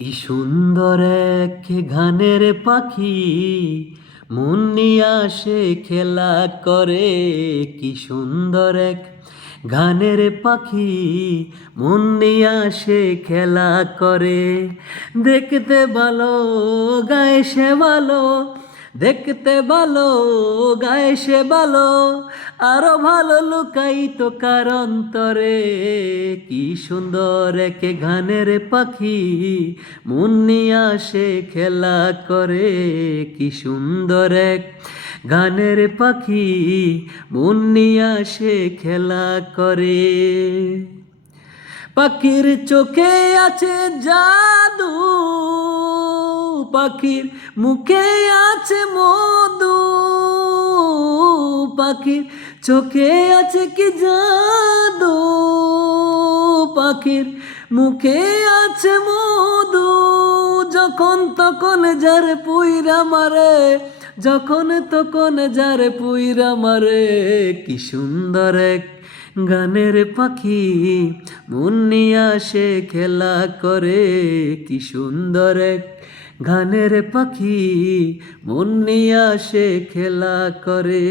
কি সুন্দর এক গানের পাখি, মন নিয়ে আসে খেলা করে। কি সুন্দর এক গানের পাখি, মন নিয়ে আসে খেলা করে। দেখতে ভালো, গায়ে সে ভালো, দেখতে ভালো, গায়ে সে ভালো, আরো ভালো লুকাইতো কার অন্তরে। কি সুন্দর এক গানের পাখি, মন নিয়ে আসে খেলা করে। কি সুন্দর এক গানের পাখি, মন নিয়ে আসে খেলা করে। পাখির চোখে আছে জাদু, পাখির মুখে আছে মধু, পাখির চোখে আছে কি জাদু, পাখির মুখে আছে মধু। যখন তখন যার পুইরা মারে, যখন তখন যার পুইরা মারে। কি সুন্দর এক গানের পাখি, মন নিয়ে আসে খেলা করে। কি সুন্দর এক গানের পাখি, মন নিয়ে আসে খেলা করে।